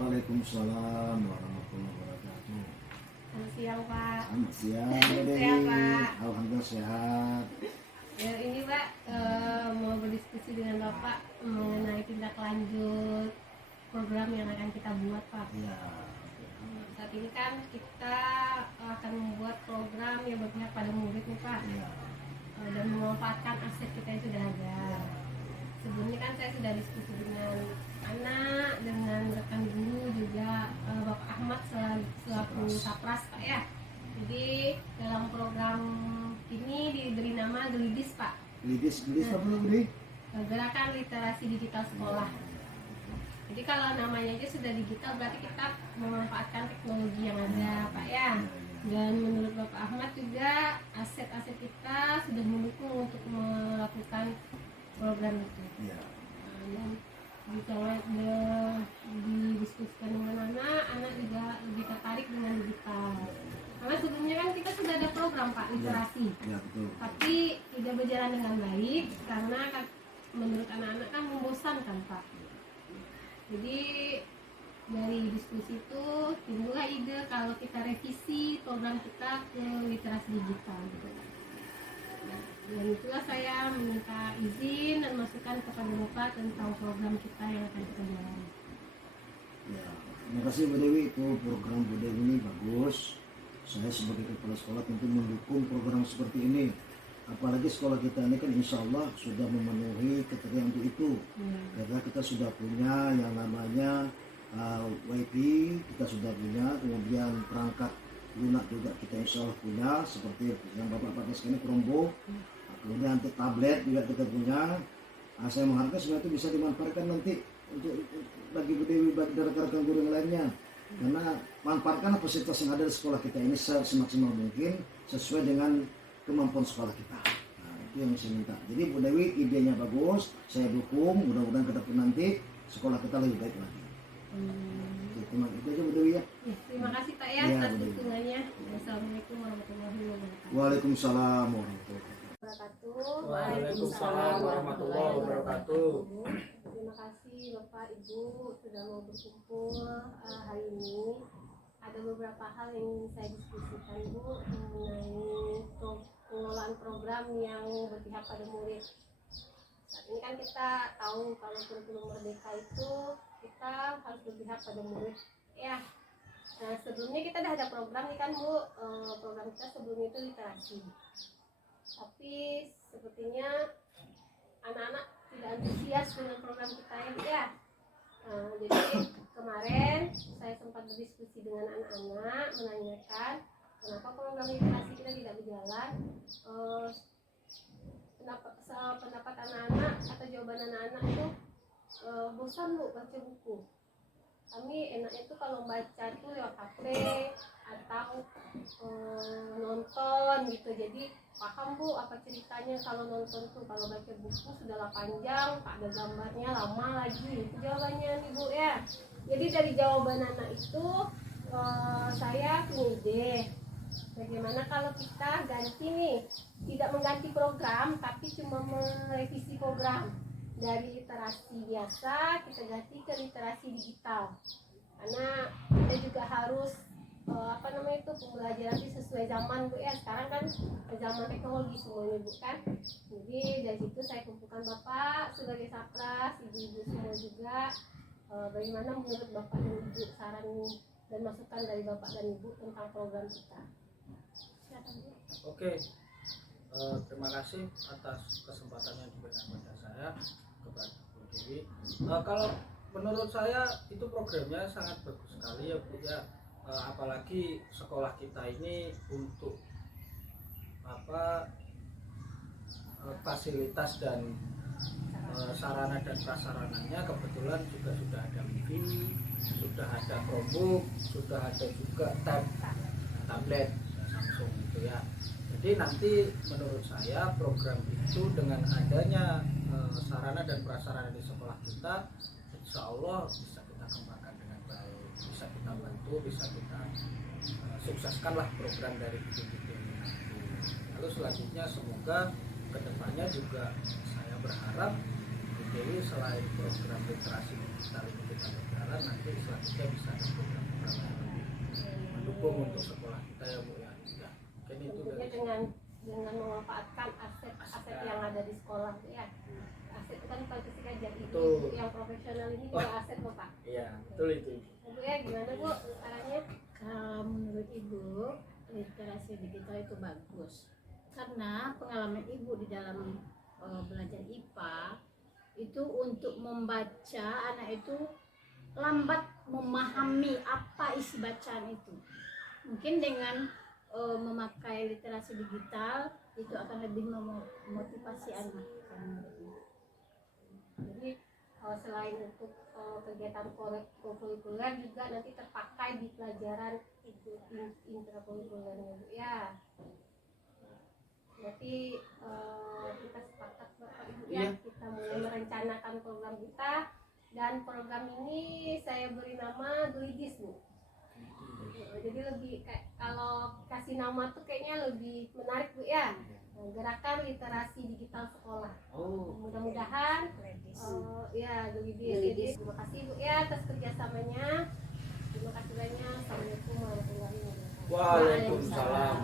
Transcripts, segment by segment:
Waalaikumsalam warahmatullahi wabarakatuh. Selamat siang Pak. Selamat siang Sehat, Dewi. Pak. Alhamdulillah sehat. Ya ini Pak mau berdiskusi dengan Bapak mengenai tindak lanjut program yang akan kita buat Pak. Ya. Saat ini kan kita akan membuat program yang berpihak pada murid nih Pak. Ya. Dan memanfaatkan aset kita yang sudah ada. Sebelumnya kan saya sudah diskusi dengan anak, dengan rekan guru juga Bapak Ahmad selaku Sapras Pak ya. Jadi dalam program ini diberi nama Gelidis Pak. Gelidis apa dulu? Gerakan Literasi Digital Sekolah. Jadi kalau namanya aja sudah digital berarti kita memanfaatkan teknologi yang ada Pak ya. Dan menurut Bapak Ahmad juga aset-aset kita sudah mendukung untuk melakukan program itu. Ya. Dan didiskusikan dengan anak juga lebih tertarik dengan digital. Karena sebelumnya kan kita sudah ada program Pak literasi, Ya, betul. tapi tidak berjalan dengan baik karena menurut anak-anak kan membosankan Pak. Jadi dari diskusi itu timbullah ide kalau kita revisi program kita ke literasi digital. Dan itulah saya meminta izin dan masukan kepada Bapak tentang program kita yang akan kita jalani. Ya, terima kasih Bu Dewi, itu program Bu Dewi ini bagus. Saya sebagai kepala sekolah tentu mendukung program seperti ini. Apalagi sekolah kita ini kan insya Allah sudah memenuhi kriteria untuk itu. Karena kita sudah punya yang namanya WiFi, kita sudah punya, kemudian perangkat lunak juga kita insya Allah punya, seperti yang Bapak pakai sekarang Chromebook. Kemudian untuk tablet juga kita punya. Saya mengharapkan semua itu bisa dimanfaatkan nanti untuk bagi Bu Dewi, bagi rekan-rekan guru yang lainnya. Karena manfaatkan fasilitas yang ada di sekolah kita ini semaksimal mungkin sesuai dengan kemampuan sekolah kita. Nah, itu yang saya minta. Jadi Bu Dewi idenya bagus, saya dukung. Mudah-mudahan ke depan nanti sekolah kita lebih baik lagi. Itu aja Bu Dewi ya. Terima kasih Pak ya atas dukungannya. Assalamualaikum warahmatullahi wabarakatuh. Waalaikumsalam warahmatullahi wabarakatuh. Waalaikumsalam warahmatullahi wabarakatuh. Terima kasih Bapak Ibu sudah mau berkumpul hari ini. Ada beberapa hal yang ingin saya diskusikan Bu mengenai pengelolaan program yang berpihak pada murid. Saat ini kan kita tahu kalau kurikulum merdeka itu kita harus berpihak pada murid ya. Nah sebelumnya kita udah ada program nih kan Bu, program kita sebelumnya itu literasi. Tapi sepertinya anak-anak tidak antusias dengan program kita ya. Jadi kemarin saya sempat berdiskusi dengan anak-anak menanyakan kenapa program literasi kita tidak berjalan. Pendapat anak-anak atau jawaban anak-anak itu bosan Bu baca buku. kami enaknya tuh kalau baca tuh lewat HP atau nonton gitu. Jadi paham Bu apa ceritanya kalau nonton tuh. Kalau baca buku sudahlah panjang, tak ada gambarnya, lama lagi. Itu jawabannya nih Bu ya. Jadi dari jawaban anak itu saya punya ide. Bagaimana kalau kita ganti nih, tidak mengganti program tapi cuma merevisi program. Dari literasi biasa kita ganti ke literasi digital. Karena kita juga harus pembelajaran itu sesuai zaman Bu ya. Sekarang kan zaman teknologi semuanya Bu kan. Jadi dari situ saya kumpulkan Bapak sebagai Sapras, ibu-ibu semua juga. Bagaimana menurut Bapak dan Ibu saran dan masukan dari Bapak dan Ibu tentang program kita? Silakan Bu. Oke, terima kasih atas kesempatan yang diberikan kepada saya, kepada Bu Dewi. Kalau menurut saya itu programnya sangat bagus sekali ya Bu ya. Apalagi sekolah kita ini untuk fasilitas dan sarana dan prasarananya kebetulan juga sudah ada wifi, sudah ada Chromebook, sudah ada juga tablet Samsung gitu ya. Jadi nanti menurut saya program itu dengan adanya sarana dan prasarana di sekolah kita, insya Allah bisa kita kembangkan dengan baik, bisa kita bantu, bisa kita sukseskanlah program dari video ini nanti. Lalu selanjutnya semoga kedepannya juga saya berharap jadi selain program literasi digital ini kita berjalan, nanti selanjutnya bisa ada program-program yang lebih mendukung untuk sekolah kita ya Bu ya. Mungkin itu Tentunya dari dengan memanfaatkan aset yang ada di sekolah ya. Aset itu kan pasti aja itu yang profesional ini juga aset Bapak. Iya, betul itu. Bu ya, gimana Bu caranya? Menurut Ibu, literasi digital itu bagus karena pengalaman Ibu di dalam belajar IPA itu untuk membaca anak itu lambat memahami apa isi bacaan itu. Mungkin dengan memakai literasi digital itu akan lebih memotivasi anak. Jadi selain untuk kegiatan kurikuler juga nanti terpakai di pelajaran intrakurikulernya Bu ya. Berarti kita sepakat Bapak Ibu ya, kita mulai merencanakan program kita, dan program ini saya beri nama Gelidis Bu. Jadi lebih kayak kalau kasih nama tuh kayaknya lebih menarik Bu ya. Gerakan literasi digital sekolah. Mudah-mudahan ya Gelidis. Jadi terima kasih Bu ya atas kerjasamanya. Terima kasih banyak. Assalamualaikum warahmatullahi wabarakatuh. Waalaikumsalam.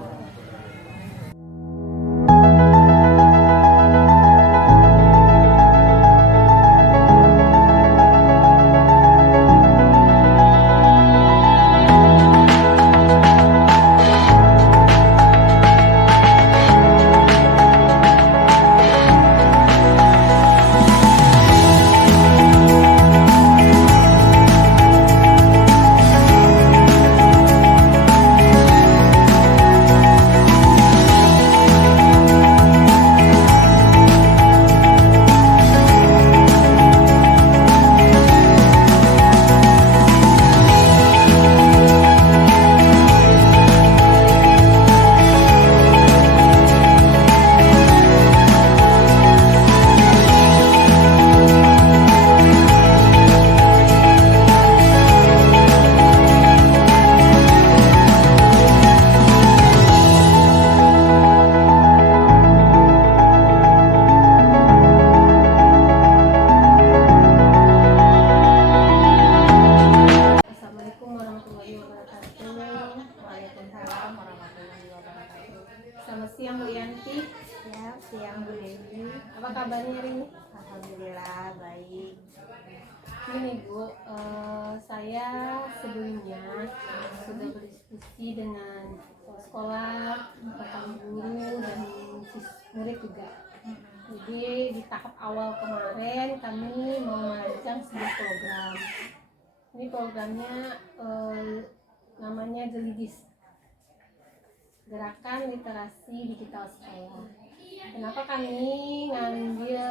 Selamat siang Bu Yanti. Ya, siang Bu Dewi. Apa kabarnya hari ini? Alhamdulillah baik. Ini Bu, saya sebelumnya sudah berdiskusi dengan sekolah, rekan guru dan murid juga. Jadi di tahap awal kemarin kami mau merancang sebuah program. Ini programnya namanya Gelidis, Gerakan Literasi Digital Sekolah. Kenapa kami ngambil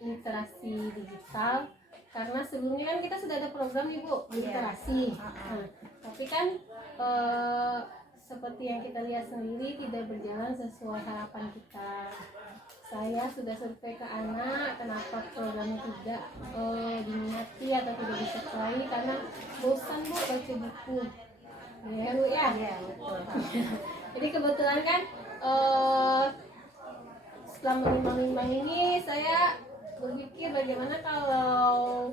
literasi digital? karena sebelumnya kan kita sudah ada program nih Bu, Iya. literasi. Uh-uh. Nah, tapi kan seperti yang kita lihat sendiri tidak berjalan sesuai harapan kita. Saya sudah survei ke anak, kenapa programnya tidak diminati atau tidak disukai, karena bosan Bu baca buku. Ya Bu ya. Iya, betul. Jadi kebetulan kan setelah menimbang-nimbang ini saya berpikir bagaimana kalau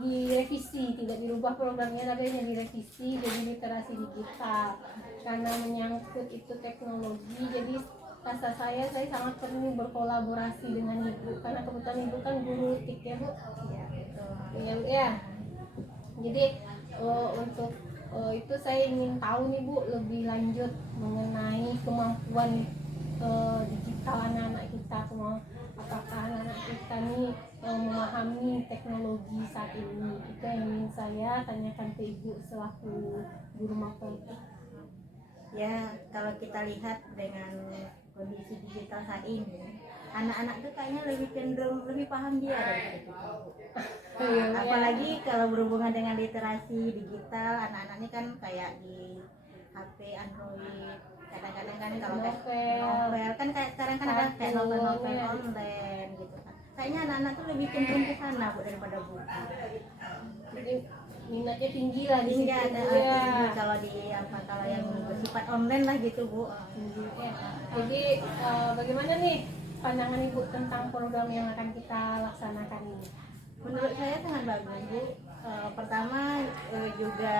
direvisi, tidak dirubah programnya tapi hanya direvisi jadi literasi digital, karena menyangkut itu teknologi. Jadi rasa saya sangat perlu berkolaborasi dengan ibu, karena kebetulan ibu kan guru TIK ya Bu. Iya, betul. Ya Bu ya. Jadi untuk itu saya ingin tahu nih Bu lebih lanjut mengenai kemampuan digital anak-anak kita, apakah anak-anak kita nih memahami teknologi saat ini. Itu yang ingin saya tanyakan ke Ibu selaku guru matematika. Ya, kalau kita lihat dengan kondisi digital saat ini, anak-anak tuh kayaknya lebih cenderung lebih paham dia daripada kita. Iya, Apalagi kalau berhubungan dengan literasi digital, anak-anak ini kan kayak di HP Android, kadang-kadang kan kalau kayak novel kan kayak sekarang kan ada kayak novel-novel Iya. online gitu kan. Kayaknya anak-anak tuh lebih cenderung ke sana Bu daripada buku. Jadi minatnya tinggi lah di Tinggi situ. ada Bu, ya. tinggi kalau di apa kalau yang bersifat online lah gitu Bu. Ya. Jadi bagaimana nih pandangan Ibu tentang program yang akan kita laksanakan ini? Menurut saya sangat bagus Bu. Pertama juga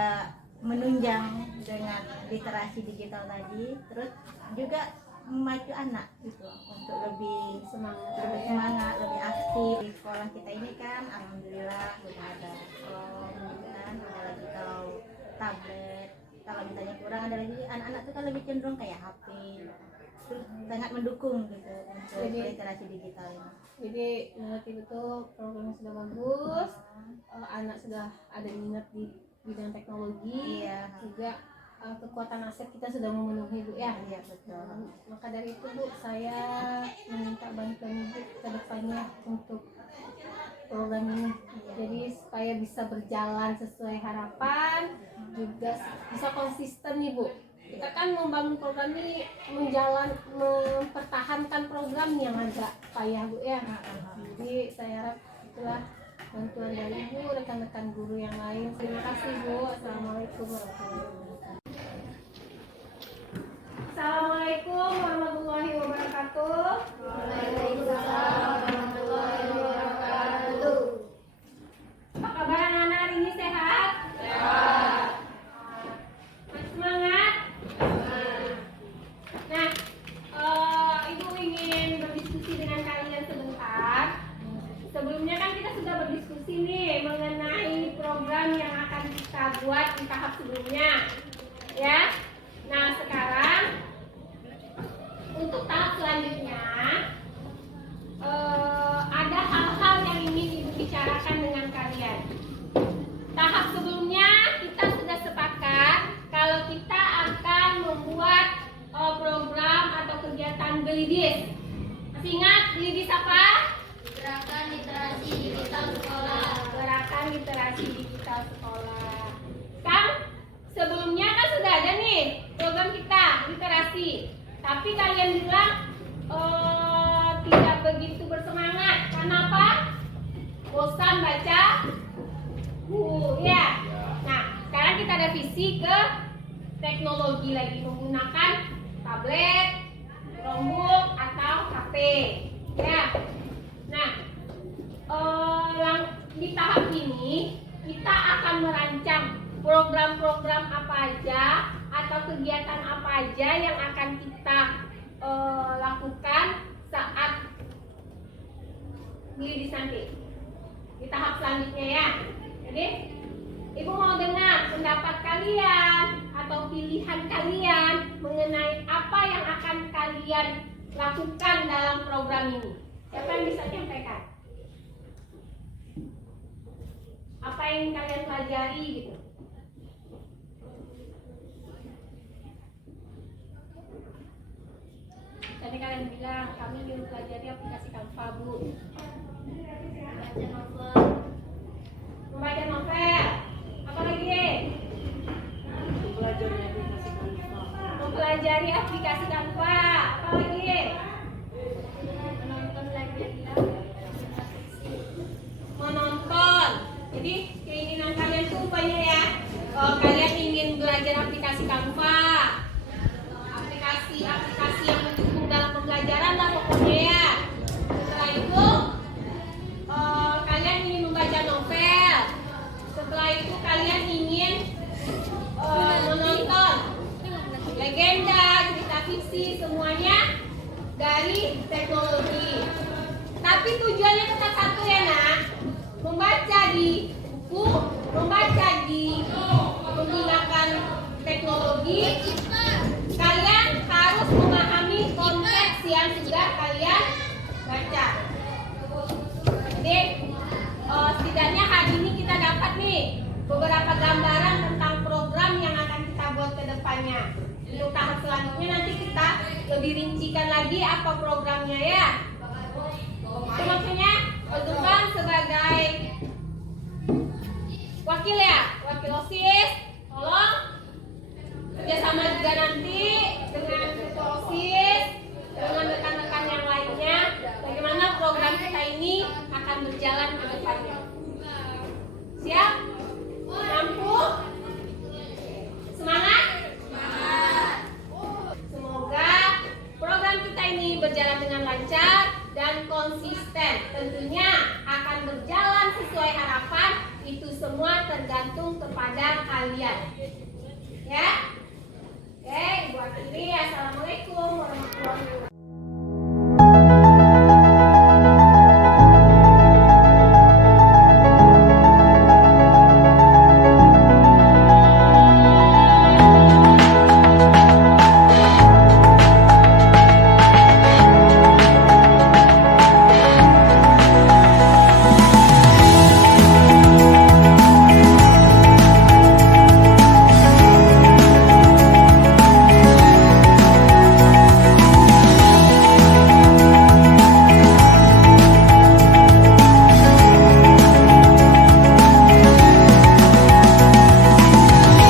menunjang dengan literasi digital tadi, terus juga memacu anak gitu untuk lebih semangat, lebih aktif. Di sekolah kita ini kan alhamdulillah sudah ada kom gitu kan, ada lagi kalau tablet, kalau misalnya kurang ada lagi anak-anak tuh kan lebih cenderung kayak HP. Terus sangat mendukung gitu untuk literasi digital ini. Jadi mengerti betul programnya sudah bagus, anak sudah ada minat di bidang teknologi, Iya. juga kekuatan aset kita sudah memenuhi Bu ya. Iya betul. Maka dari itu Bu, saya meminta bantuan Ibu ke depannya untuk program ini. Jadi supaya bisa berjalan sesuai harapan, juga bisa konsisten nih Bu. Kita kan membangun program ini mempertahankan program yang agak payah Bu ya. Jadi saya harap itulah bantuan dari Ibu, rekan-rekan guru yang lain. Terima kasih Bu. Assalamualaikum warahmatullahi wabarakatuh. Assalamualaikum warahmatullahi wabarakatuh. Waalaikumsalam warahmatullahi wabarakatuh. Apa kabar anak-anak hari ini, sehat? Sehat. Masih semangat? Nah, Ibu ingin berdiskusi dengan kalian sebentar. Sebelumnya kan kita sudah berdiskusi nih mengenai program yang akan kita buat di tahap sebelumnya, ya. Nah sekarang untuk tahap selanjutnya ada hal-hal yang ingin Ibu bicarakan dengan kalian. Tahap sebelumnya kita sudah sepakat kalau kita akan membuat program atau kegiatan Gelidis. Masih ingat Gelidis apa? Gerakan Literasi Digital Sekolah. Gerakan Literasi Digital Sekolah. Kan sebelumnya kan sudah ada nih program kita literasi, tapi kalian bilang tidak begitu bersemangat. Kenapa? Bosan baca buku ya. Nah sekarang kita revisi ke teknologi lagi, menggunakan tablet, Chromebook atau HP ya. Nah di tahap ini kita akan merancang program-program apa aja atau kegiatan apa aja yang akan kita lakukan saat di nanti di tahap selanjutnya ya. Jadi Ibu mau dengar pendapat kalian atau pilihan kalian mengenai apa yang akan kalian lakukan dalam program ini. Siapa yang bisa sampaikan? Apa yang kalian pelajari gitu? Tadi kalian bilang kami dulu pelajari aplikasi Canva Bu. Baca novel. mempelajari aplikasi Canva. Apa lagi? Menonton lagi Menonton. Jadi keinginan kalian tuh rupanya ya, kalian ingin belajar aplikasi Canva, aplikasi yang mendukung dalam pembelajaran lah pokoknya ya. Setelah itu kalian ingin membaca novel. Setelah itu kalian ingin menonton legenda, cerita fiksi, semuanya dari teknologi. Tapi tujuannya tetap satu ya nak, membaca di buku, membaca di menggunakan teknologi. Kalian harus memahami konteks yang sudah kalian baca. Jadi setidaknya hari ini kita dapat nih beberapa gambaran tentang program yang akan kita buat ke depannya. Untuk tahap selanjutnya nanti kita lebih rincikan lagi apa programnya ya. Itu maksudnya Zulfan sebagai wakil ya, wakil OSIS, tolong kerjasama juga nanti dengan ketua OSIS, dengan rekan-rekan yang lainnya, bagaimana program kita ini akan berjalan ke depannya. Siap? Mampu? Semangat? Semoga program kita ini berjalan dengan lancar dan konsisten. Tentunya akan berjalan sesuai harapan. Itu semua tergantung kepada kalian. Ya? Oke, Ibu akhiri. Assalamualaikum warahmatullahi wabarakatuh.